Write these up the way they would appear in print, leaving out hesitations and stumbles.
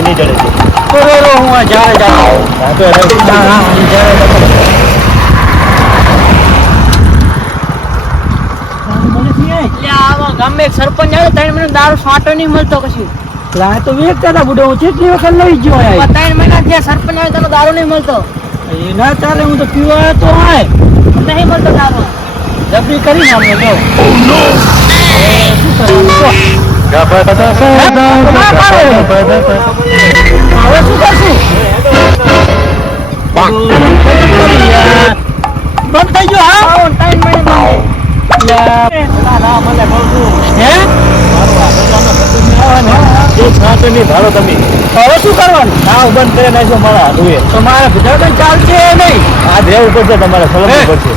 નહીં ચડે છે હું જ્યારે જાઉં ગામે એક સરપંચ આવે 3 મહિના દારૂ ફાટો નહીં મળતો કશું તો વેચતા હતા બુડો હું કેટલી વખત લઈ ગયો 3 મહિના થયા સરપંચ આવે તને દારૂ નહીં મળતો એ ના ચાલે હું તો પીવા તો આય નહીં મળતો દારૂ જબરી કરી નામે જો હવે શું કરશું બંધ થઈ ગયો હા 3 મહિના ભાડો તમે હવે શું કરવાનું ના બંધ કરી નાખજો મારા હાથુએ તો મારા ભીતર કઈ ચાલશે નહીં આ રહેવું પડશે તમારે સલામત પડશે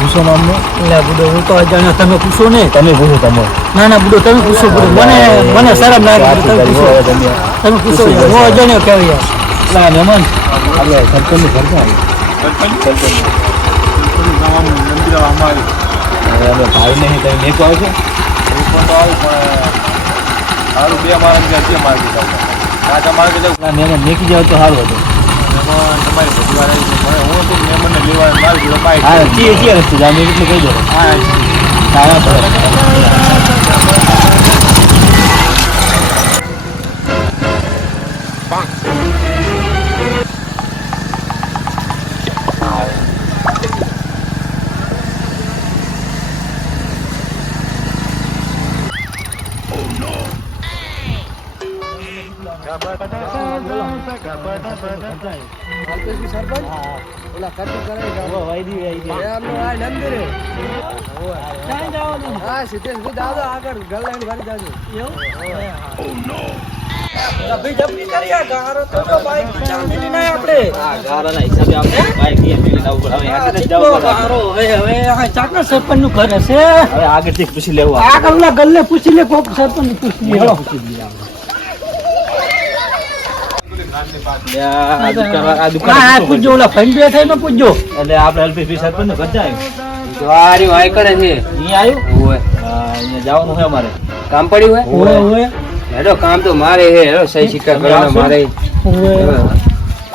પૂછો નામ એટલે બુડો હું તો અજાણ્યો તમે પૂછો ને તમે પૂછો તમે ના ના બુડો તમે પૂછો મને શરમ લાગે તમે પૂછો હું અજાણ્યો કેવી યાર મહેમાન આપણે સરપંચનું ઘર ક્યાં ભાઈ નહીં તમે મેકો આવશો સારું 2 મારા ત્યાં માર્કેટ માર્કેટ મહેમાન મેકી જાવ તો સારું હતું તમારી પરિવાર હું તો મહેમાનને લેવા મારી હા જે રસ્તે જામે એટલે કહી દો સરપંચ નું ઘર હશે હવે આગળ પૂછી લેવું આગળ ગલ્લે પૂછી લે કોક સરપંચ પૂછી પૂછજો એટલે આપડે સરપંચ નું ઘર જાય કરે છે અહીંયા જવાનું છે અમારે કામ પડ્યું હોય હેડો કામ તો મારે હે હેડો સહી સિક્કા કરવાના મારે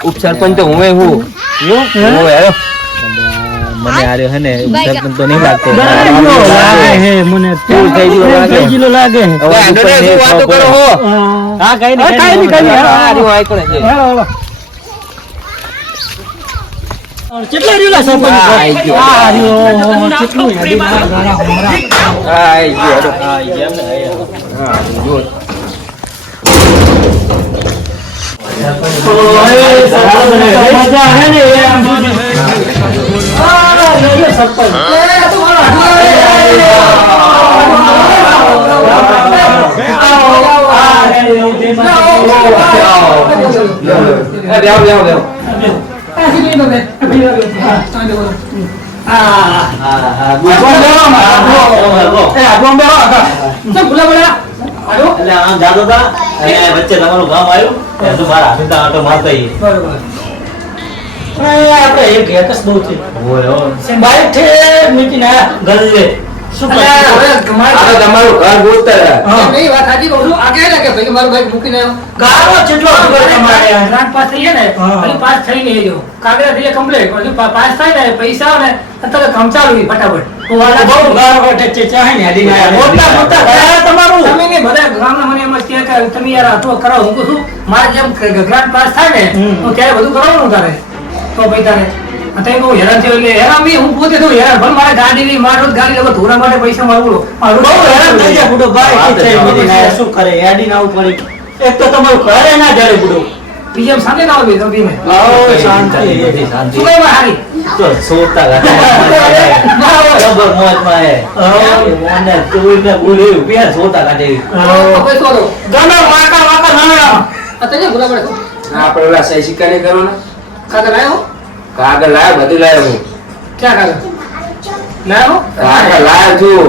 ઉપ સરપંચ તો હું હેડો મને આરે હે ને સરપંચ તો નહીં લાગતો મને થઈ ગયો લાગે હવે વાતો કરો હો હા કઈ નહીં આરી વાય કરે છે કેટલા રીલા સરપંચ આઈ ગયો આર્યો કેટલું હેડી ના ગાડા હમરા આઈ ગયો આઈ ગયા ને હા જો ઓય સરપંચ મજા હે ને સરપંચ એટલે આમ જાતો હતા અને વચ્ચે તમારું ગામ આવ્યું એટલે મારા હાથે આટો મારતા ઈ. બરોબર. આપણે એક હેકસ બહુ છે. ઓય બાઈક છે મીટીને ઘર લે. શું કરે? હવે તમારું ઘર ગોતર નહીં વાત સાચી કહું છું. આ કહે ને કે ભાઈ મારું બાઈક મૂકીને આવ્યો. ગાળો જેટલો ખબર તમારે. ગ્રાન્ટ પાસ થઈ જાય ને પછી પાસ થઈ નહીં જો કાગળ થઈ જાય કમ્પ્લીટ પછી પાસ થાય ને પૈસા આવે ને અત્યારે કામ ચાલુ હોય ફટાફટ બહુ ગાળો કાઢે છે ચાહે ને આડી ના મોટા મોટા ઘર તમારું. તમે ને બધા ગામના મને એમ જ કહે કે તમે યાર આટલો કરાવો હું કહું છું મારે જેમ ગ્રાન્ટ પાસ થાય ને હું ત્યારે બધું કરાવવાનું તારે તો ભાઈ તારે અત્યારે બહુ હેરાન થયો એટલે હેરાન બી હું પોતે થયું હેરાન પણ મારે ગાડી મારો ગાડી લગો ધોરા માટે પૈસા મારું બહુ હેરાન થઈ જાય બુડો ભાઈ કે છે મીટીને શું કરે આડી ના ઉપર એક તો તમારું ઘરે ના જડે બુડો બીજા શાંતિ ના આવે તો ધીમે આવો શાંતિ શું કઈ માં હારી તો સોતા ખબર મોજમાં હે મને તુઈને બોલ્યું પેર સોતા કાઢે પૈસો દો ગમે વાકા વાકા ના અત્યારે ભૂલા પડે આપણે ઓલા સહી સિક્કા નહીં કરવાના કાગળ લાયો કાગળ લાયો બધું લાયો હું ક્યાં કાગળ લાયો કાગળ લાયો છું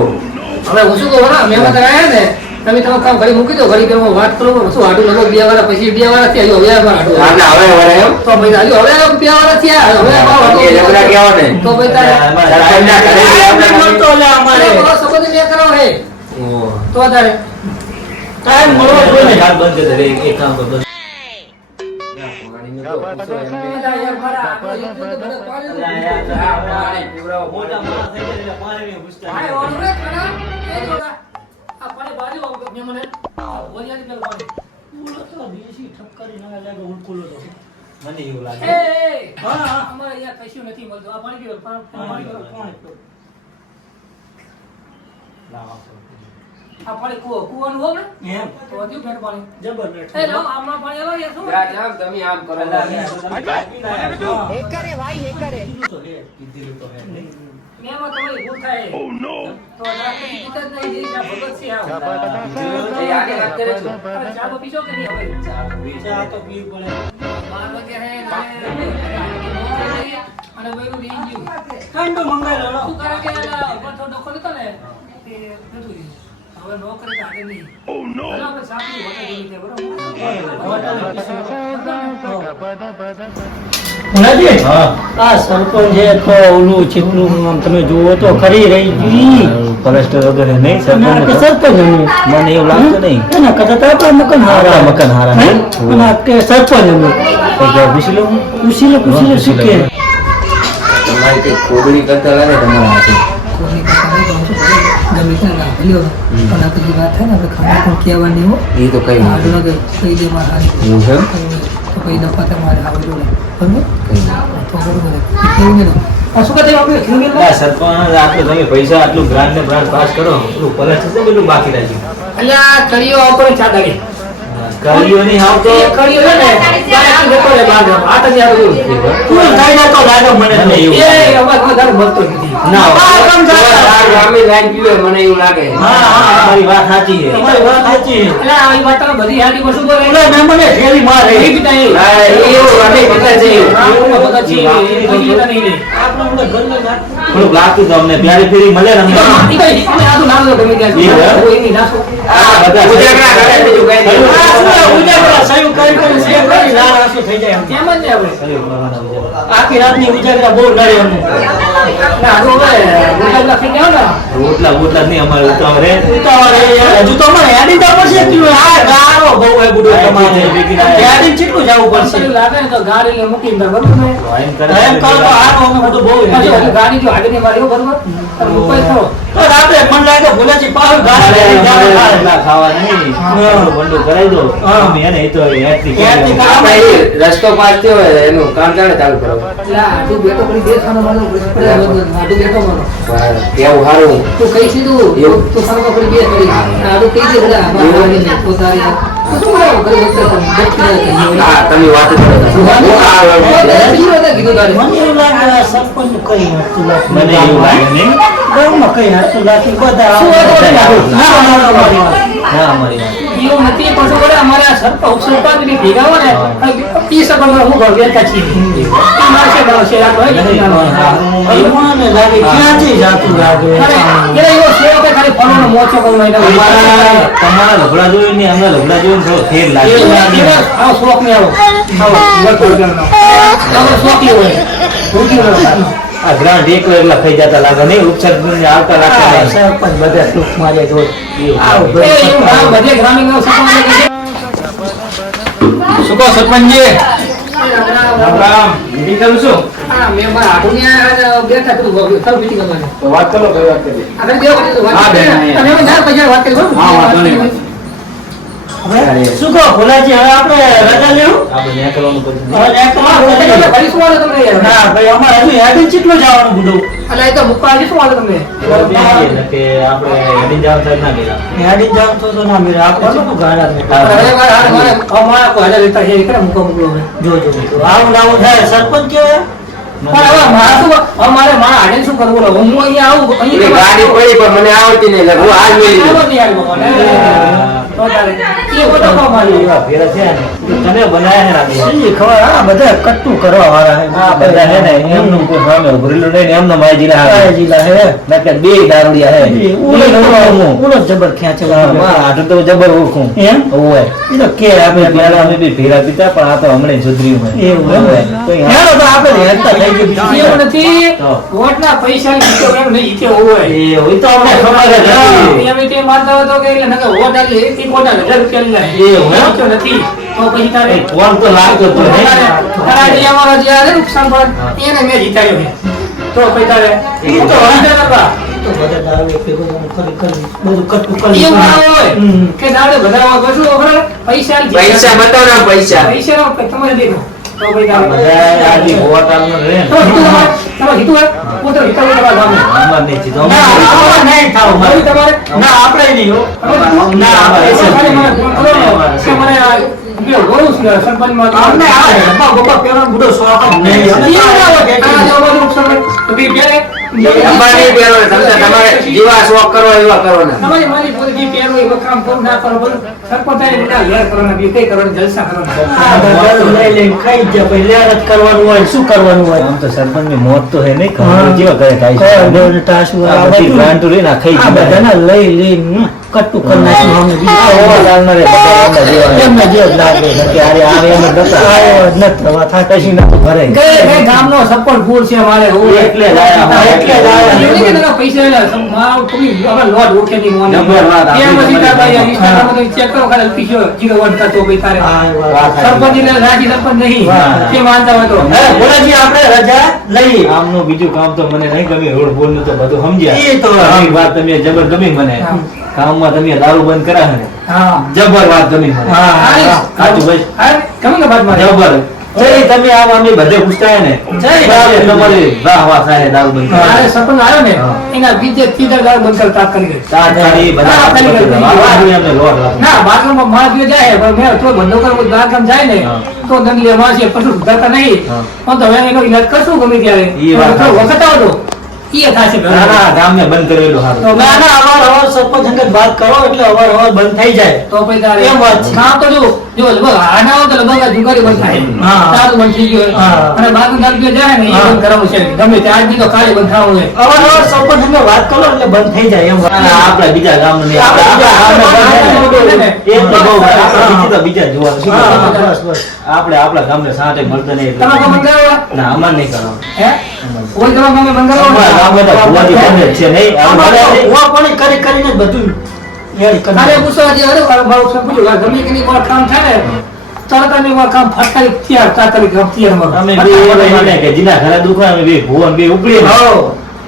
હવે હું શું કહું ને મહેમાન આવ્યા ને તમે તમારું કામ ઘડી મૂકી દો ઘડી પેલા વાત કરો શું હાડું લગો બે વાળા પછી બે વાળા થયા હવે હાડું ના ના હવે વરે એમ તો ભાઈ હાલ્યો હવે બે વાળા થયા હવે એ જબરા કેવો ને તો ભાઈ તારે સરપંચના ઘરે આપણે મળતો લે અમારે બરો સંબંધ મેં કરાવો હે તો તારે ટાઈમ મળવો જોઈએ હાથ બંધ કરી દે એક કામ કર મને એવું લાગે અમારે અહીંયા કશું નથી મળતું આ પાણી પીવો પાણી આ પાણી કુવાનું હોય ને એમ તો વધુ ફેર પાણી જબરદસ્ત એ લાવ આમાં પાણી આવે યાર શું જામ તમે આમ કરો મેમાં તમારી ભૂલ થાય તો રાતે પીતા જ નહીં જે ભગત છે આવ એ આગે વાત કરે છો ચા તો પીશો કે નહીં હવે ચા તો પીવું પડે 12 વાગે હે અને બૈરું લઈ ગયું ઠંડુ મંગાઈ લો શું કરે કે ઉપર થોડો ડખો નતો ને તે બધું હવે નોકરી તો આગળ નહીં આપણે સાપી હોટલ જઈ છે મુનાજી આ સરપંચ છે તો ઓલું ચીકલું આમ તમે જુઓ તો ખરી રહી ગઈ કોલેસ્ટ્રોલ વગેરે નહીં સરપંચ મને એવું લાગતું નહીં એના કદાચ આપણા મકાન હારા મકાન હારા નહીં અને કે સરપંચ પૂછી લઉં પૂછી લો શું કે તમારી કઈ ખોબડી કરતા લાગે તમારા હાથે કોઈ ગમે તે ના ભલ્યો પણ આ બધી વાત થાય ને આપણે ખાવા પણ કહેવાની હો એ તો કઈ આગળ કહી દે મારે હારી હું છે તો કઈ દફા તમારે આવે જોડે બરોબર કઈ તો બરોબર કેવું નહીં આ શું કહે આપણે ખેમી ના સરપંચ આપણે તમે પૈસા આટલું ગ્રાન્ટ ને બ્રાન્ડ પાસ કરો એટલું પલસ છે બધું બાકી રાખ્યું અલ્યા કળીઓ આવતો ને ચા ગાડી કર્યો નહીં આવતો એ કળીઓ છે ને ત્યાં જતો રે બાર આ તો ત્યાં બધું તું કઈ ના તો લાગે મને મને એવું એ અવાજ વધારે મળતો નથી ના ગામે લાઈન પીવે મને એવું લાગે હા તમારી વાત સાચી છે તમારી વાત સાચી એટલે આવી વાત તમે બધી હાડી વસ્તુ બોલે ઓલા મેમને ફેરી મારે એ બી નહીં હા એવું અમે બધા છે આપણને બધા છે એ બધી હતા નહીં લે આપણે બધા ઘરને વાત થોડુંક લાગતું તો અમને પ્યારી ફેરી મળે ને અમને ઈ કઈ અમે આ તો નામ લો ગમે ત્યાં એવું એમ? કોઈ નહીં નાખો આ બધા ઉજાગરા કરે બીજું કઈ નહીં. ઉજાગરા સહી કરી સેવ કરી લારાસુ થઈ જાય એમ. એમ જ ને આપણે આખી રાતની ઉજાગરા બહુ નડે અમને ના આ તો હવે મોટા લખી ગયો ને રોટલા નહીં અમારે ઉતાવળ રે ઉતાવળ હજુ તો અમારે હેડી જવું પડશે એટલું આ ગારો બહુ હે બુડો તમારે હેડી કેટલું જવું પડશે એવું લાગે ને તો ગાડી લઈને મૂકીને બરાબર ને વાઈન કરે એમ કરો તો આ અમે બધું બહુ પાછી હેડી ઓલી ગાડી જો આગળ ની મારી બરાબર અને મુકાઈ કરો તો રાત્રે મન લાગે ભૂલાજી પાછું ગાડી લઈને અમારે જવાનું. એટલા ખાવા નહીં બંડું કરાવી દો હા. અમે એને એ તો હેઠી હેઠી કરી કામ આપણે રસ્તો પાસ થયો હોય એનું કામ ચાલે ચાલુ કરો એટલે આટલું બેઠો પડી બેસવાનો માનો આટલું બેઠો માનો કેવું સારું તું કઈ સીધું એવું. તું સામે પડી બે કરી આટલું કઈ દે બધા પોતાની શું કરો કરી વખતે હા તમે વાત કરો કીધું તારે મને એવું લાગે આ સરપંચનું કઈ હતું લાગે. મને એવું લાગે નહીં ગામમાં કઈ હતું લાગે. બધા શું વાત ના, કરી? ના, ના, ના, ના, ના. ના અમારી વાત એવું નથી પણ શું કરે અમારે આ સરપંચ બી ભેગા હોય ને ઈ સબંધ હું ઘર બેઠા છીએ ઈ મારશે છે આ હોય મને લાગે ક્યાંથી જાતું લાગે અરે એવો સેવો કે ખાલી ફોનનો મોચો કરવાનો એટલે તમારા લફડા જોઈને અમને લફડા જોઈને થોડો ફેર લાગે આવો શોખ નહીં આવો શોખ નહીં હોય રૂટી હોય આ ગ્રાન્ડ એકલો એકલા ખાઈ જતા લાગે નહીં ઉપચાર આવતા લાગતા નહીં. સરપંચ બધા ટૂંક માર્યા જોઈ બધે ગ્રામીણ શું કહો સરપંચજી? રામ રામ. મીટિંગ કરું છું. હા મેં મારા આટુનિયા બેઠા કરું સૌ મીટિંગ કરવાની તો વાત કરો કઈ વાત કરી. આપણે દેવ વાત હા, બેન, કરી અને ના પછી વાત કરી હા, વાંધો નહીં. શું કહો ભોલાજી હવે આપણે રજા લેવું આપણે ન્યા કરવાનું પડશે. હવે ન્યા કરવાનું એટલે નથી. ફરી શું વાળો તમને યાર ના ભાઈ અમારે હજુ હેડી કેટલું જવાનું બધું એટલે એ તો મુકવા આજે શું વાળો તમને એવા બે છીએ કે આપણે હેડી જાવ સાહેબ ના ગયા. હેડી જાવ તો ના મેરે આપણે શું ગાડા ને હા. હવે મારા અમારા કોઈ હાજર લેતા છે એટલે મુકો મુકો હવે જોજો આવું નાવું થાય સરપંચ કેવાય પણ હવે મારા શું અમારે મારા હાડે શું કરવું બોલો હું અહીંયા આવું અહીંયા ગાડી પડી પણ મને આવડતી નહીં એટલે હું હાલ મેળવી લઉં. આવડતી યાર બાબા તો તારે એ બધો કામ મારી એવા ફેરા છે ને તને બનાયા ને રાતે. ઈ ખબર આ બધા કટ્ટુ કરવા વાળા હે આ બધા હે ને એમનું કોઈ સામે ઉભરેલું નહીં ને એમનો માયજીલા હારે. જિલ્લા હે નકર બે દારૂડિયા હે. ઉનો જબર ખેંચેલા મારા હાથું તો જબર ઓળખું. એમ ઓવે. ઈ તો કે આપણે પહેલા અમે બી ફેરા પીતા પણ આ તો હમણાં સુધર્યું હોય. એવું એમ ઓવે. તો હેલો તો આપણે હેડતા થઈ ગયું એવું નથી તો. વોટના પૈસા જીતો એમ નહીં જીતે હોય એ હોય તો અમને ખબર જ નથી. એમ તે માનતા હોય તો કે એટલે નકર વોટ આલી એક એક વોટ 1000 રૂપિયા લઈ એવું એમ? તો નથી તો પછી તારે એ ફોન તો લાગતો તો નહીં. તારા જે અમારા જે આ નુકસાન પડે એને મેં જીતાડ્યો છે તો પછી તારે હું તો હરીદર નતા તો બધા દારૂ એક ભેગો કરી બધું કટ્ટુ કરી એવું ના હોય કે દાડે બધા કશું ખબર પૈસા આલી પૈસા બતાવો ને પૈસા. પૈસા નો તમારે દેખો તો પછી તારે બધા આજે વોટ આલવાનો રહે ને. તમારે હિતુ હોય હું તો હિતુ હોય તમારા ગામમાં. અમાર નહીં જીતો. ના આવા નહીં થાવ ભાઈ તમારે ના આપણે નહીં હો ના પૈસા મને ફોન કરો કે મને આ બીજો બોલું છું સરપંચમાં તો અમને આ ગપ્પા ગપ્પા પેલો બુડો શોખ જ નહીં એવું ના હોય કે આ જો બધું નુકસાન હોય તો બી પહેલે તમારે નહીં પહેરવાના. તમારે જેવા શોખ કરો એવા કરવાના. તમારી મારી પોતાની પહેરો એવો કામ કરો ના કરો બધું સરપંચ થાય એટલે ઘેર કરવાના બી કઈ કરવાના જલસા કરવાના લઈ લઈને ખાઈ જ જાય પછી લેર જ કરવાનું હોય શું કરવાનું હોય આમ તો સરપંચની મોત તો હે નહીં. હા. ખબર જેવા કરે થાય છે. દેવને ટાસુ આ બધી ગ્રાન્ટો રહીને આ ખાઈ આ જાય. બધાને લઈ લઈને કટ્ટુ કરી નાખ્યું અમને બીજું આ ઓવા લાલના રે બધા એમના જેવા હે. એમને જે જ લાગે કે આરે આવે એમ જ નતા. આવો જ નથી થવા થાય કશી નતું ભરાય. ગઈ ગામનો સપોર્ટ ફૂલ છે મારે એટલે જ આયા. હા, એટલે જ આયા. એવું નહીં કે તમે પૈસા લે મારો તમે હવે લોટ ઓકે ની મોની નંબર વાત આપી કેમ નથી તમારી કરતા યાર પાસે. ઇન્સ્ટાગ્રામ માં ચેક કરો ખાલી પીછો જીરો વોટ કરતો ભાઈ તારે હા, એ વાત. વાત સરપંચ એટલે રાજી સરપંચ નહીં વાહ. કે માનતા હોય તો હે, ભોલાજી આપણે રજા લઈએ આમનું બીજું કામ તો મને નહીં ગમે. રોડ બોલનું તો બધું સમજ્યા. એ તો તમારી વાત તમે જબર ગમી મને. હા. કામમાં તમે દારૂ બંધ કરા ને હા જબર વાત ગમી મને. હા, હા. સાચું ભાઈ. હા ગમે કે વાત મારે જબર. જય તમે આવો અમે બધે પૂછતા ને. જય. બરાબર તમારી વાહ વાહ થાય દારૂ બંધ મારે કરા. સરપંચ આવ્યો ને હા. એના બીજે ત્રીજા ગાળ બંધ કરતા કરી દે તાત્કાલિક બધા હા, કરી દે. વાહ, વાહ, અમને લોટ લાગે. ના બાથરૂમમાં માણસ બે જાય પણ મેં તો બંધો કરવા બાથરૂમ જાય ને હા. તો દંડ લે માણસ એ પશુ સુધારતા નહીં હા. પણ તો હવે એનો ઈલાજ કરશું ગમે ત્યારે ઈ વાત તો વખત આવતો ઈ થશે ના ના ગામને બંધ કરેલું સારું. તો ના ના અવાર સરપંચ અંગત વાત કરો એટલે અવાર બંધ થઈ જાય તો પછી તારે એમ વાત છે. કામ તો જો લગભગ આના હોય તો લગભગ આ જુગારી બંધ થાય હા. તારું બંધ થઈ ગયું હા. અને બાકી દારૂ પીવા જાય ને એ હા. બંધ કરાવવું છે ગમે તે આજની તો કાલે બંધ થવાનું છે અવાર સરપંચ અંગત વાત કરો એટલે બંધ થઈ જાય એમ વાત. ના, ના, આપણા બીજા ગામનું નહીં. આપણા આપણા બીજા ગામનું ગામનું બંધ થાય ને. એ તો બહુ વાત. આપણે બીજી તો બીજા જોવાનું. શું હા, કરવાનું? બસ બસ આપણે આપણા ગામને સાંઠે મળતા નહીં એટલે. તમારા ગામમાં બંધ કરાવો ના અમાર નહીં કરવાનું. હે કોઈ તમારા ગામમાં બંધ અમારા કરાવો ગામમાં તો ભુવાજી બંધ જ છે નહીં. આમાં અમારે તો નહીં. ઉવા પાણી કરી કરીને જ બધું યાર કરી તારે પૂછવા જે અરે મારું છે પૂછ્યું ગમે કે નહીં કામ થાય ને તરત જ એમાં કામ ફટકારી તૈયાર તાત્કાલિક તૈયાર અમે બે એવા માને કે જેના ઘરે દુકાન અમે બે ભુવન બે ઉપડી ને. હો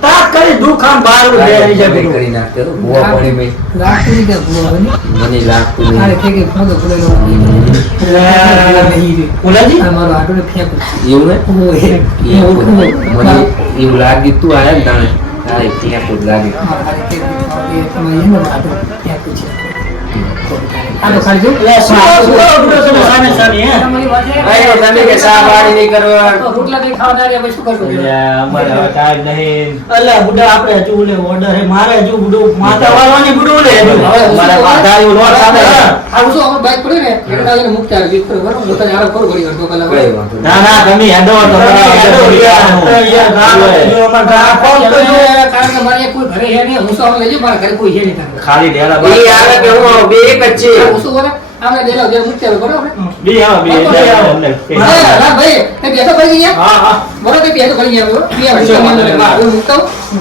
તાત્કાલિક દુકાન બહાર બેહી જાય કરી બધું. નાખતો હતો. ભૂવા પડી મેં. રાખતું નહીં કે ભૂલો બની મને લાગતું તારે નહીં. કે ફોટો ફૂલેલો ભોલાજી મારો આટો ફેંકું એવું ને? ઓય એવું મને એવું લાગ્યું તું આયા ને તાણે. હા, એ ત્યાં જ લાગ્યું. તમારી એમ જ આટો ફેંકું છે આ તો ખાલી જો. સામે સામે હે તમારી વાત છે. ભાઈ તમે કે સા પાણી નહીં કરવા તો રોટલા કઈ ખાવા ના રહ્યા, પછી શું કરશું? અમારે હવે કાંઈ જ નહીં. અલ્યા બુડા આપણે હજુ ઓલે ઓર્ડર હે મારે હજુ બુડો માતા વાળવાની બુડો ઓલે હજુ મારા માથાની લોટ સામે આ શું આપણે બાઈક પડી ને એટલે આગળ મુક્ત આવે બીક પર બરોબર તો આરામ કરો ઘડી અડધો કલાક કઈ વાંધો નહીં. ના ના તમે હેડો કારણ કે મારે કોઈ ઘરે હે નહીં, હું શું આમ લઈ જાઉં, મારા ઘરે કોઈ છે નહીં તારે. ખાલી ઢેલા ઈ આવે કે હું બે એક જ છે હું શું બોલે આપણે ડેલો જે મુક્ત આવે બરોબર બે આવે હા ભાઈ તે બેઠો કરી ગયા હા હા બરોબર તે બેઠો કરી ગયા બરોબર બે મુક્ત આવે મુક્ત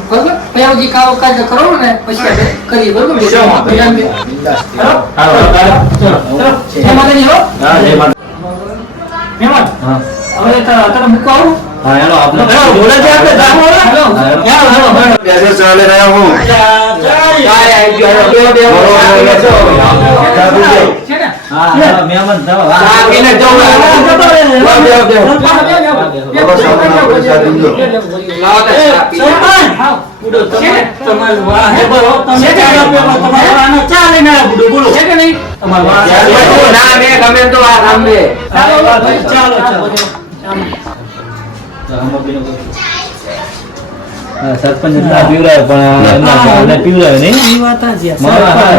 બરોબર પછી આવું જે કામ કાજ કરો ને પછી આપણે કરીએ બરોબર ચલો એમાં નહીં હો મહેમાન હા હવે તારા મૂકવા આવું હા હેલો આપણે જોડે છે આપણે જામો હેલો હેલો कैसे चाले रहा हूँ ચાય આવી ગયો બે બે છે ને हाँ हाँ मेहमान जाओ ચા પીને જવું લાવો તો ચા પી બુડો તમાર વાહ હે બરો તમે ચા પીવા તમારા આનો ચા લઈને આવ્યા બુડો બોલો છે કે નહીં તમાર વાહ ના મે ગમે તો આ સામે ચાલો સરપંચ ના પીવરાય પણ એમને પીવરાય નહીં ઈ વાત આ છે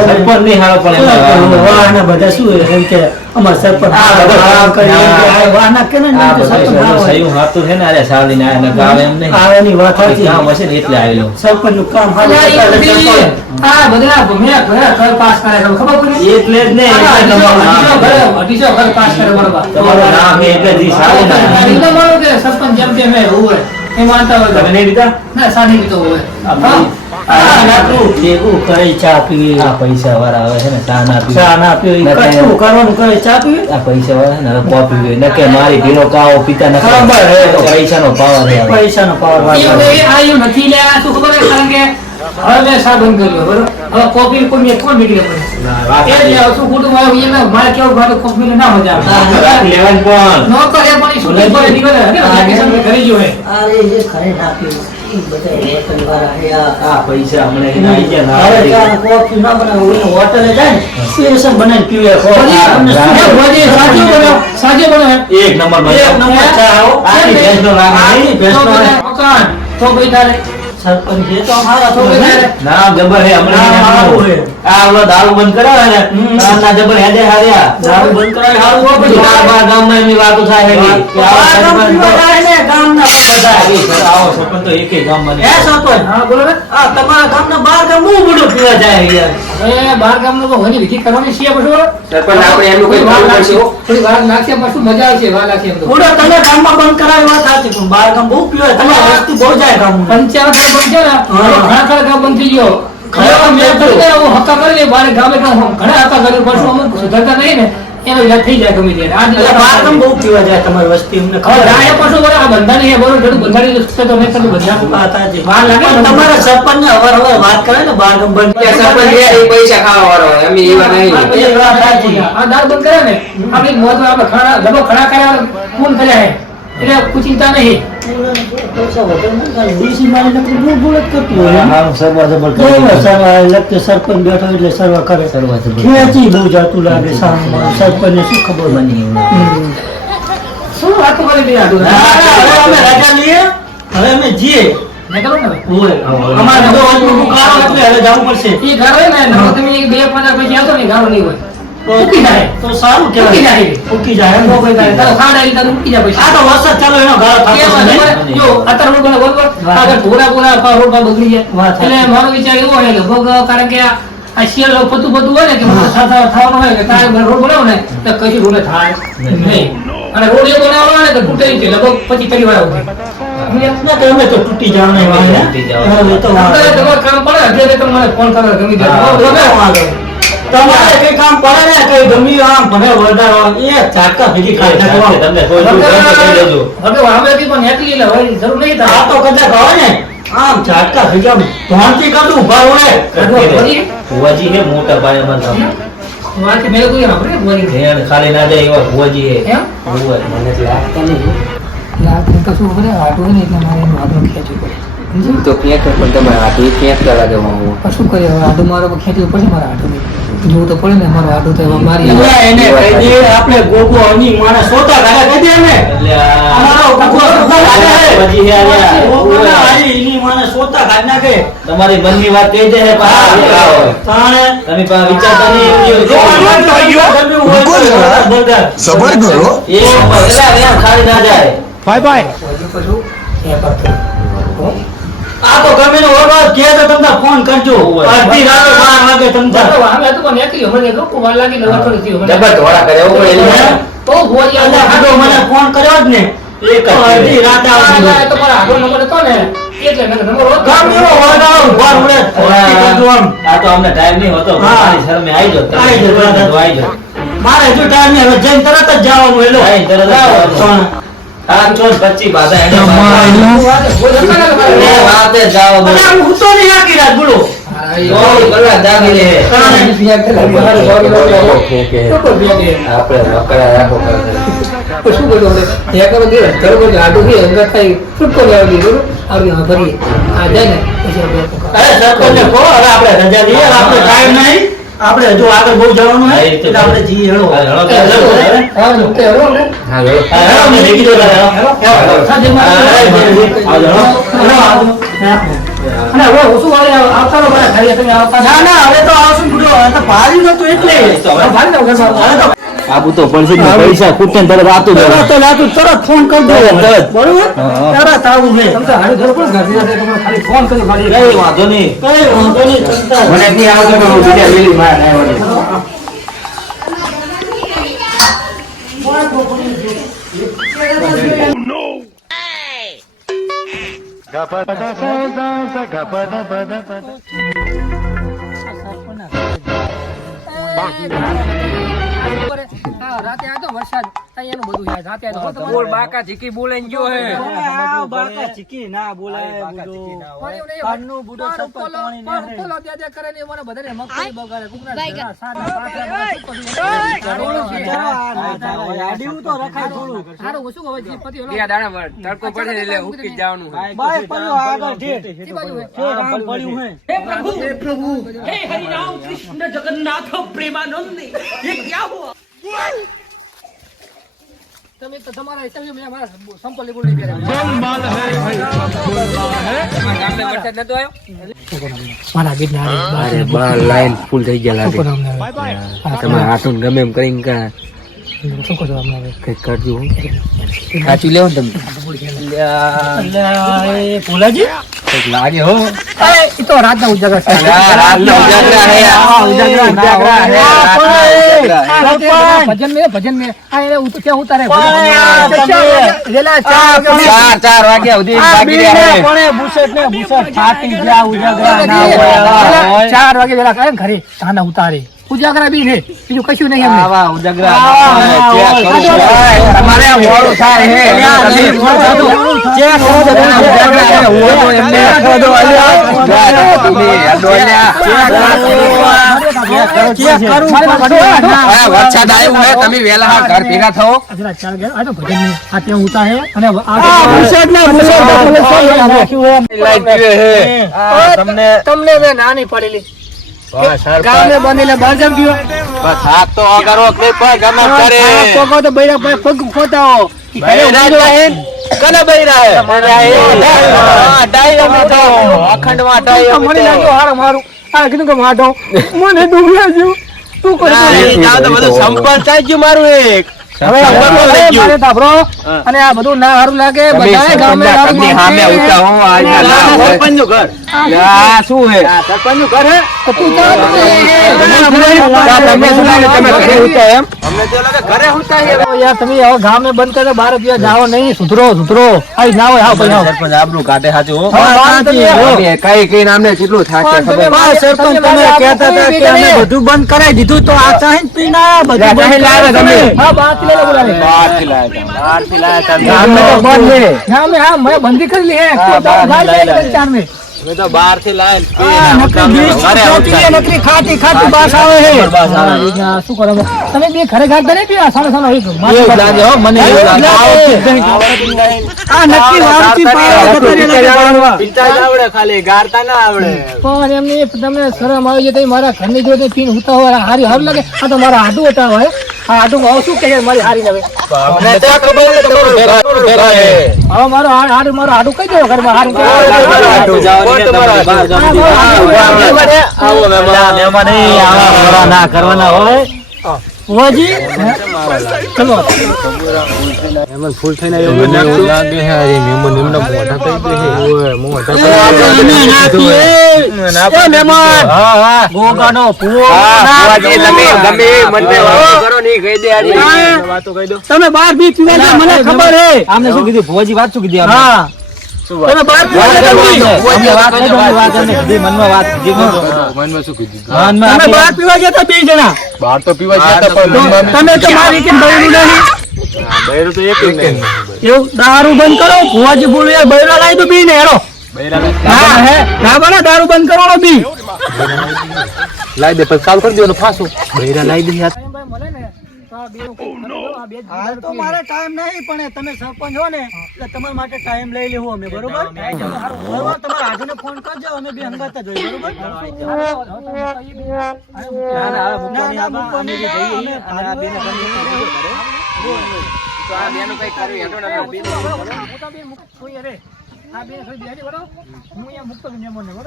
સરપંચ નહીં હારો પણ એમને વાહના બધા શું એમ કે અમાર સરપંચ આ કરી વાહના કેને આ નહીં બધા સરપંચ સહી હાથું છે ને અરે સાલીને આને ગાવે એમ નહીં આવાની વાત સાચી કામ હશે ને એટલે આવેલો સરપંચ નું કામ આ બધા મેં ઘર પાસ કરે ખબર પડી એટલે જ નહીં અઢીસો ઘર પાસ કરે બરોબર તમારું નામ એટલે જી સાલીના એટલે મારું કે સરપંચ જેમ તેમ હોય એ માનતા હોય તમે નહીં દીધા ના સાની દીધો હોય ભેગું કરે ચા પીએ આ પૈસા વાળા આવે છે ને ચા ના પીવે ચા ના પીએ કચરું કરવાનું કરે ચા પીએ આ પૈસા વાળા ને હવે કોપી જોઈએ ન કે મારી ઢીલો કાવો પીતા ન ખબર હે. તો પૈસાનો પાવર આવે પૈસાનો પાવર એ આયું નથી લે શું ખબર છે કારણ કે હવે મેં સા બંધ કર્યો બરોબર હવે કોપી કોઈ કોણ નીકળે પડે એ જ શું ખોટું મારું એને મારે કેવું મારે કોપી ના મજા આવે લેવન પણ નો કરે પણ શું કરે નીકળે હે વેકેશન માં ઘરે જો હે અરે એ ખરે ના પીવું ઈ બધા હોટલ વાળા હે આ પૈસા હમણાં એને આઈ ગયા અરે ના ચા કોફી ના બનાવે ઓલી હોટલે જાય ને સ્પેશિયલ બનાવીને પીવે સાચો બનો એક નંબર માં એક નંબર ચા આવો આની ભેંસનો લાગે આની ભેંસનો લાગે. તો ભાઈ તારે સરપંચ જે તો અમારા તો નામ જબર હે હમણાં નામ સારું હે. આ ઓલો દારૂ બંધ કરાવે ને નામના જબર હેડે હાર્યા દારૂ બંધ કરાવી હારું હો પછી બાર બાર ગામમાં એમની વાતો થાય છે કે આવો સરપંચ તો- આવો સરપંચ તો એકેય ગામમાં નહીં. હે સરપંચ હા બોલો ને આ તમારા ગામના બાર ગામ બહુ બધું પીવા જાય યાર હવે બાર ગામનો તો ઘણી વિધિ કરવાની છે પછી સરપંચ આપણે એનું કઈ કરવું પડશે હો. થોડી વાર લાગશે પણ શું મજા આવશે વાર લાગશે એમ તો પૂરા તમે ગામમાં બંધ કરાવી વાત સાચી પણ બાર ગામ બહુ પીવા તમારી વસ્તી બહુ જાય ગામમાં પંચાયત ગામ બંધ છે ને હા. ઘણા ખરા ગામ બંધ થઈ ગયો ખરા મેં બંધ થઈ ગયો. હું હક્કા કરી લે બારે ગામે તો ઘણા હક્કા કર્યું પણ શું અમુક સુધરતા નહીં ને એનો ઈલાજ થઈ જાય ગમે ત્યારે એટલે બાર ગામ બહુ પીવા જાય તમારી વસ્તી અમને હવે ખબર રાય પણ શું કરે આ બંધાને હે બરોબર જેટલું બંધાણી છે તો મેં કીધું બંધાણ વાત સાચી. વાર લાગે પણ ને તમારા સરપંચ ને અવાર વાત કરે ને બાર ગામ બંધ કે સરપંચ એ પૈસા ખાવા વાળો હોય. અમે એવા નહીં. એ વાત સાચી. આ દાળ બંધ કરે ને આપણી મોત આપણે ખડા ડબો ખડા કર્યા કોણ કર્યા હે એટલે કોઈ ચિંતા નહીં પૈસા વધે ને કાંઈ વીસી મારીને કોઈ બહુ બોલ જ કરતું હોય ને. હારું સર્વ જબર બહુ કરી. સર્વા લગતે સરપંચ બેઠો એટલે સર્વા કરે સર્વ જબર. ખેંચી બહુ જાતું લાગે સામે સરપંચને શું ખબર મને એવું લાગે. હમ. શું વાતો કરી દે આટલું હવે અમે રજા લઈએ હવે અમે જઈએ મેં કહ્યું ને ઓય અમારે તો એટલું કામ એટલે હવે જવું પડશે એ ઘર હોય ને નવો તમે એક બે 5 પછી આવતો ને ગાળો નહીં હોય ઉકી જાય તો સારું ઉકી કહેવાય જાય ઉકી જાય એમ. તો કોઈ તારે તારો ખાડા ઈ તારું ઉકી જાય પછી આ તો વરસાદ ચાલો એનો ગાળો થતો કેમ છે હોય? ને? જો અત્યારે રોડ બને બરોબર આગળ ધોરા રોડ પર બગડી જાય વાત સાચી. એટલે મારો વિચાર એવો હોય કે ભોગ કારણ કે આ શિયાળો ફતું હોય ને કે થવાનું હોય કે તારે રોડ બનાવો ને તો કશું રોડ થાય નહીં અને રોડ એવો બનાવવાનો ને તો તૂટે જ લગભગ પછી પરિવાર આવું ના તો અમે તો તૂટી જવાના એવા ને. તૂટી જવાના. હવે તો વાંધો અત્યારે તમારે કામ પડે અત્યારે તમે મને ફોન કરો ગમી નહીં. જાય ગમે વાંધો નહીં. તમારે કઈ કામ પડે ને કઈ ગમ્યું આમ ભલે વધારો એ ઝાટકા ભેગી ખાઈ નાખો. તમને કોઈ દુઃખ હોય તો કહી દેજો. હવે વાવેથી પણ નેકળી એટલે હવે જરૂર નહીં આ થાય તો કદાચ હોય ને આમ ઝાટકા ભેગી આમ ધોણથી કાઢું ઉભા હોય ભુવાજી હે મોટા પાયામાં ગામમાં. વાત મેં કોઈ આપણે બોલી ધ્યાન ખાલી ના જાય એવા ભુવાજી હે. એમ ભુવાજી. મને તો લાગતા નહીં. યાર કશું ખબર આટલું નહીં એટલે મારે એનું આદરો ખેંચવું પડે તો ક્યાંક પણ તમારે હાથે ક્યાંક કરવા જવાનું. પણ શું કરીએ હવે આડું મારો ખેંચવું પડશે મારા હાથું જોવું તો પડે ને અમારો આડો તો એવા મારી એલા એને કહી દે આપણે ગોગો અની માણસ સોતા કાઢા કહી દે ને એટલે આ અમારો ગોગો સોતા કાઢે પછી હે આલ્યા. ગોગોના હારી એની માણસ સોતા કાઢ નાખે તમારી મનની વાત કહી દે હે પાછા. તાણે તમે પાછા વિચારતા નહીં સબર કરો એ એલા ખાલી ના જાય. આ તો ગમે ને ઓરવા કે તો તમને ફોન કરજો અડધી રાતે 12 વાગે તમને અમે તો પણ એકલી મને લોકો વાર લાગી ને થોડી થયું મને ડબલ ધોળા કરે એવું કોઈ એની તો ભોજી અલ્યા ખાડો મને ફોન કર્યો જ ને એક જ અડધી રાતે આવજો તો મારા આગળ નંબર હતો ને એટલે મેં નંબર હોત ગમે એવો ઓરડાઓ ઉભા ઉડે કરજો આમ આ તો અમને ટાઈમ નહીં હોતો હા. મારી શરમે આવી જાઓ. તમે આવી જાઓ, તરત આવી જાઓ. મારે જો ટાઈમ ને હવે જઈને તરત જ જવાનું એલો હા, તરત જ જવાનું. આ 25 બાધા એને એ વાતે જાઓ બોલો. અને આમ હું તો નહીં આખી રાત બોલો ગોળી કરવા જાગી લે. આપણે વકરા રાખો તો શું કર્યું હવે ત્યાં કરો દે ઘર પર આડું થી અંદર થાય છૂટકો લાવી દીધો આવી હા ભરી આ જાય ને પછી આપણે અરે સરપંચને કહો હવે આપણે રજા લઈએ આપણે ટાઈમ નહીં આપણે હજુ આગળ બહુ જવાનું હા, હે એ તો એટલે આપણે જઈએ હેડો હા, હેડો. હા લો કે રો ને હા જો હા, હેડો, અમને લઈ ગયો હેડો. સાજે હા, હેડો. અને હવે ઓછું વાળી આવતા નો બરા ખાલી તમે આવતા ના ના હવે તો આવશું બુડો હવે તો ભારી નતું એટલે ભાઈ ના ઘર હવે તો આપું તો પડશે જ ને. પૈસા ખૂટે ને તરત આતું જ. તરત લાતું તરત ફોન કરી દો તરત. બરોબર હા. તરત આવું છે તમે તો હારી ઘર પર ઘર દીધા તમને ખાલી ફોન કર્યો ખાલી કઈ વાંધો નહીં. કઈ વાંધો નહીં ચિંતા મને નહીં આવતો તો હું બીજા વેલી માં ના આવડે રાતે આ તો વરસાદ અહીંયાનું બધું યાદ રાતે આ તો બોલ બાકા ચીકી બોલાઈ ગયો હે આ બાકા ચીકી ના બોલાય બુડો કાનનું બુડો સતત પાણી ને કરે ને મને બધાને મગફળી બગાડે કુકના સાડા આડીયું તો રખાય થોડું સારું ઓછું હવે જે પતિ બે દાડા તડકો પડે એટલે ઉકી જવાનું હે બાય પડ્યો આગળ ઠેઠ ઈ બાજુ હે. ઠેઠ આમ પડ્યું હે તમે તો તમારા હિસાબે મેં મારા સંપલ બોલી ગયા ગામને વરસાદ નતો આવ્યો મારા ગીત અરે બાર લાઈન ફૂલ થઈ ગયા લાગે તમે હાથું ગમે એમ કરીને કા શું કરો અમને કઈ કરજો સાચું લેવો ને તમે ભોલાજી કઈક લાગે હો એ તો રાતના ઉજાગર છે રાતના ઉજાગરા હે ઉજાગરા હે ભજન में આ એ ક્યાં ઉતારે ચાર વાગ્યા સુધી બાકી રહ્યા હે કોણે બુસટ ને બુસટ છાટી ગયા ઉજાગરા ના હોય 4 વાગે વેલા કાયમ ઘરે તાના ઉતારે ઉજાગરા બી ને બીજું કશું નહીં એમને આવા ઉજાગરા તમારે આ મોડું થાય હે વરસાદ આવ્યો હે તમે વેલા ઘર ભેગા થો જરા ચાલ ગયા આ તો ભજન में આ ત્યાં ઉતારે અને તમને મેં નાની પડેલી ગામ में બનેલા બાજમ ગયો હાથ તો અગરો નહીં પણ ગમે કરે કોકો તો બૈરા પર પગ ખોતાઓ કને બૈરા હે ડાયમ તો અખંડમાં ડાયમ મને લાગ્યો હાર મારું આ કીધું કે માઢો મને દુખ લાગ્યું તું કરી તો બધું સંપન્ન થઈ ગયું મારું એક હવે મારે તાબરો અને આ બધું ના હારું લાગે બધાય ગામે તમને સામે ઉતા હું સરપંચનું ઘર આ શું હે સરપંચનું ઘર હે તો તું જા તમે શું લાગે તમે ઘરે ઉતા એમ અમને તો લાગે ઘરે ઉતા હે યાર તમે હવે ગામે બંધ કરે બહાર ગયા જાઓ નહીં સુધરો આઈ ના હોય આવ ભાઈ સરપંચ આબરૂ કાઢે સાચું હો. કઈ કઈ નામને કેટલું થાકે ખબર સરપંચ તમે કહેતા હતા કે અમે બધું બંધ કરાવી દીધું તો આ ચાહીન પીના બધું બંધ લાવે તમે હા બાત લે બોલાવે બહારથી લાયા હતા. ગામને તો બંધ હે ગામે હા મેં બંધી કરી લી હે હા, તો બહાર ગાલ લઈ દે લે. ચાર में અમે તો બહારથી લાવીને આ નકરી બીજ ચોટી છે, નકરી ખાટી ખાટી બાસ આવે છે. શું કરો તમે? તમે બે ઘરે ગાતા નહીં પીવા સાનો સાનો એક એવું લાગે હો, મને એવું લાગે. આ નક્કી વારથી પાડો પિંચાઈ જ આવડે ખાલી, ગારતા ના આવડે. પણ એમની તમને શરમ આવી જાય તો મારા ઘરની જોડે પીન હુતા હોય હારી હારું લાગે. આ તો મારા હાડું હતા હોય. આ હાડું આવું શું કહે મારી હારી નવે. અમને તો ખબર છે તમારું ભેગા છે. હવે મારો હાડું કહી દો ઘરમાં હારું કહી દો. આવો મહેમાન નહીં, આવા વરા ના કરવાના હોય. ફુવાજી, ચલો મહેમાન ફૂલ થઈને એવું લાગે છે. અરે મહેમાન એમના મોઢા કહી દે છે. ઓય મોઢા મહેમાન. હા હા ગોગાનો ફૂવો. ફુવાજી તમે ગમે મને વાતો કરો ની કહી દે. આરી વાતો કહી દો. તમે બાર બી પીવા છો મને ખબર હે. આમને શું કીધું ફુવાજી? વાત શું કીધી? હા તમે બાર પીવા છો મનમાં વાત કીધી. તમે બાર પીવા જતા બે જણા. બહાર તો પીવા જતા પણ તમે તો મારી કે બૈરું નહીં. બૈરું તો એક નહીં. એવું દારૂ બંધ કરો. ફુવાજી બોલું યાર બૈરા લાવી તો બી ને હેરો. હા હે ના બના દારૂ બંધ કરવાનો બી. લાઈ દે પછી ચાલુ કરી દેવાનું પાછું. બૈરા લાઈ દે યાર. હાલ તો મારે ટાઈમ નહીં પણ તમે સરપંચ હો ને એટલે તમારા માટે ટાઈમ લઈ લેવું અમે બરોબર. તમારા હાથને ફોન કરજો અમે બે હંગાત જ હોય બરોબર. ના મૂકવાની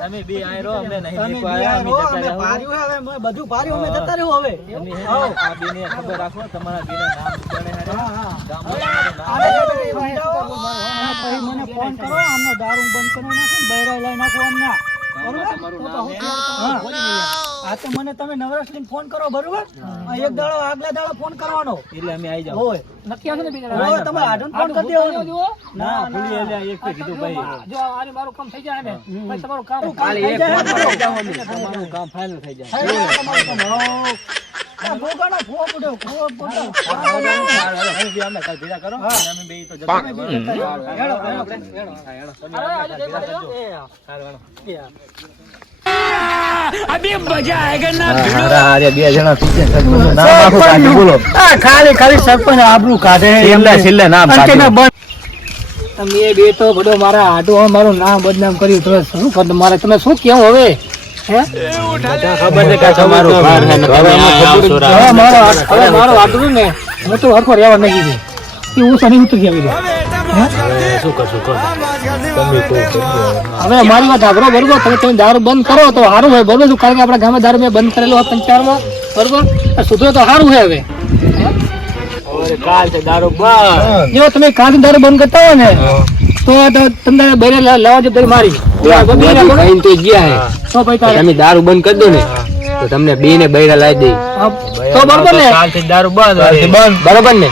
તમે બે આય રહો, અમને નહીં તમે દેખવા આવ્યા, અમે જતા રહો. પાર્યું હવે અમે બધું પાર્યું અમે જતા રહ્યું હવે. આ બેને ખબર રાખો, તમારા બેના નામ જાણે હારે. પછી મને ફોન કરો અમને દારૂ બંધ કરી નાખો બૈરા લઈ નાખો અમને તમારું નામ હે? હા તો મને તમે નવરસ લઈને ફોન કરો બરોબર. એક દાડો આગલા દાડો ફોન કરવાનો એટલે અમે આવી જાવ. હોય નક્કી આવશે ને બીજા હોય તમે આડન ફોન કરી દેવાનો. ના ભૂલી એટલે એક તો કીધું ભાઈ જો આને મારું કામ થઈ જાય ને પછી તમારું કામ ખાલી એક ફોન કરી જાવ અમે. તમારું કામ ફાઇનલ થઈ જાય. ભોગાનો ફોન પડ્યો ફોન પડ્યો. અમે કાલ ભેગા કરો અને અમે બે તો જતા રહેવું. હેડો, ખાલી ખાલી સરપંચ આબરૂ કાઢે છેલ્લે નામ તમે બે તો બધો મારા આટો મારું નામ બદનામ કર્યું. તમે શું કરો મારે તમે શું કેવું હવે હે ખબર છે કે તમારું ઘર છે ને તમે હવે મારો આટલું ને હું તો હરખો રહેવા નહીં દે કે હું સની ઉતરી આવી દે. શું કરશું કહો. હવે મારી વાત સાંભળો બરોબર. તમે દારૂ બંધ કરો તો સારું હોય બરોબર. કારણ કે આપણા ગામમાં દારૂ મેં બંધ કરેલો હોય પંચાયતમાં બરોબર. સુધરો તો સારું હોય હવે. કાલ છે દારૂ બંધ. જો તમે કાલ દારૂ બંધ કરતા હોય ને તો તમને બને લેવા જવાબદારી મારી. કઈ તો ગયા હે તો પછી તારે તમે દારૂ બંધ કરી દો ને તો તમને બે ને બૈરા લાવી દે. તો બરોબર ને. કાલથી દારૂ બંધ. બરોબર ને?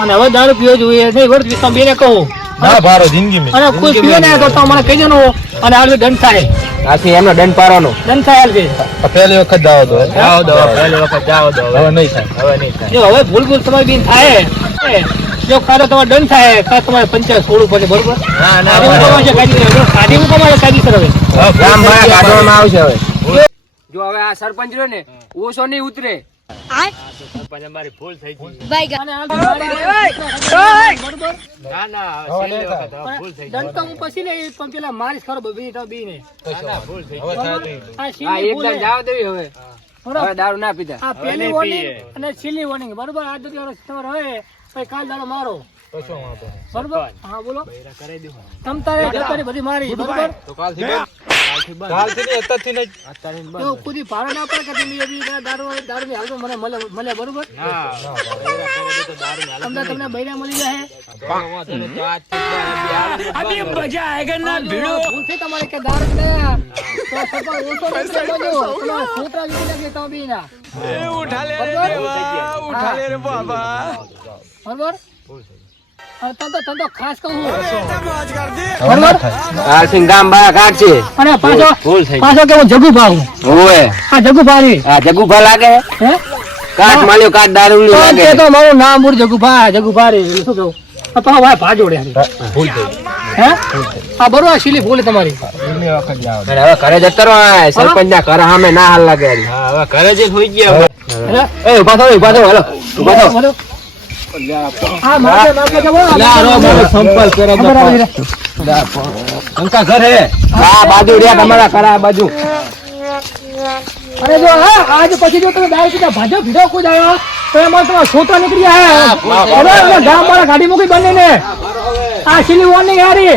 અને હવે દારૂ પીવો જોઈએ નહીં વર્ત વિશ્વાસ બેને કહું ના ભારો જિંદગી મેં અને કોઈ પીવે ને તો મને કહી દેનો અને આ દંડ થાય. આથી એમનો દંડ પાડવાનો. દંડ થાય હાલ છે. પહેલી વખત જાવ તો જાઓ દો પહેલી વખત જાઓ દો. હવે નહીં થાય. હવે નહીં થાય. જો હવે ભૂલ તમારી બેન થાય જો કાલે તમારે દંડ થાય કાલે તમારે પંચાયત છોડવું પડે બરોબર. ના ના કાઢી મૂકવામાં કાયદેસર હવે ગામ બહાર કાઢવામાં આવશે હવે. જો હવે આ સરપંચ રહ્યો ને ઓછો નહીં ઉતરે. સરપંચ અમારી ભૂલ થઈ ગઈ. અને આ બરોબર ના ના છેલ્લી વખત હવે ભૂલ થઈ ગઈ. દંડ તો હું પછી નહીં પણ પેલા મારીશ ખરો બી તો બી ને ના ના ભૂલ થઈ ગઈ. આ હા છેલ્લી એક ભૂલ દાન હે. જાવ દેવી હવે. બરોબર. હવે દારૂ ના પીતા. આ પહેલી વોર્નિંગ અને છેલ્લી વોર્નિંગ બરોબર. આ તો તમારે હવે પછી કાલ દાડો મારો બરોબર. હા બોલો કરાઈ દઉં. તમ તારે જતારી બધી મારી બરોબર. તો કાલથી બંધ. કાલથી નહીં અત્યારથી નહીં અત્યારે બંધ. તો કોઈ ભાડે ના પડે કે તમે એ બી દારૂ ની હાલતો મને મળે બરોબર. ના બૈરા કરે તો દારૂ ને હાલત તમને બૈરા મળી જાય વાંધો નહીં. તો આજથી જ ભૂલ થઈ તમારે કે દારૂ ને તો સરપંચ ઓછો નથી કરજો. તમારા છોકરા જોઈ લાગે તમે બી ના બરોબર. તને તો ખાસ કહું બરોબર. આથી ગામ બહાર કાઢશે. અને પાછો ભૂલ થઈ ગઈ. પાછો કે હું જગુ ભાવ ઓવે આ જગુ ભારી આ જગુભા લાગે હે કાચ માલ્યો કાચ દારૂ તો લાગે. કે તો મારું નામ બોલ જગુ ભારી એટલે શું કહું તો ભાઈ ભા જોડે ભૂલ થઈ ગઈ. હે આ બરોબર આ શીલી બોલે તમારી અરે હવે ઘરે જતો રહો સરપંચ ના ઘર સામે ના હાલ લાગે યાર. હા હવે ઘરે જ હોઈ ગયા હે? એ ઉભા થો હાલો ઉભા થો. બોલો. હા મારે જવો સંપર્ક કરો અંકા ઘર હે આ બાજુ રહ્યા તમારા ઘર આ બાજુ. અરે જો હા આજ પછી જો તમે દારૂ પીતા ભાજો ભીડો કોઈ આવ્યો તો એમાં તમારા છોકરા નીકળી આવ્યા ગામ વાળા ગાડી મૂકી બંને ને આ શીલી વોર્નિંગ યારી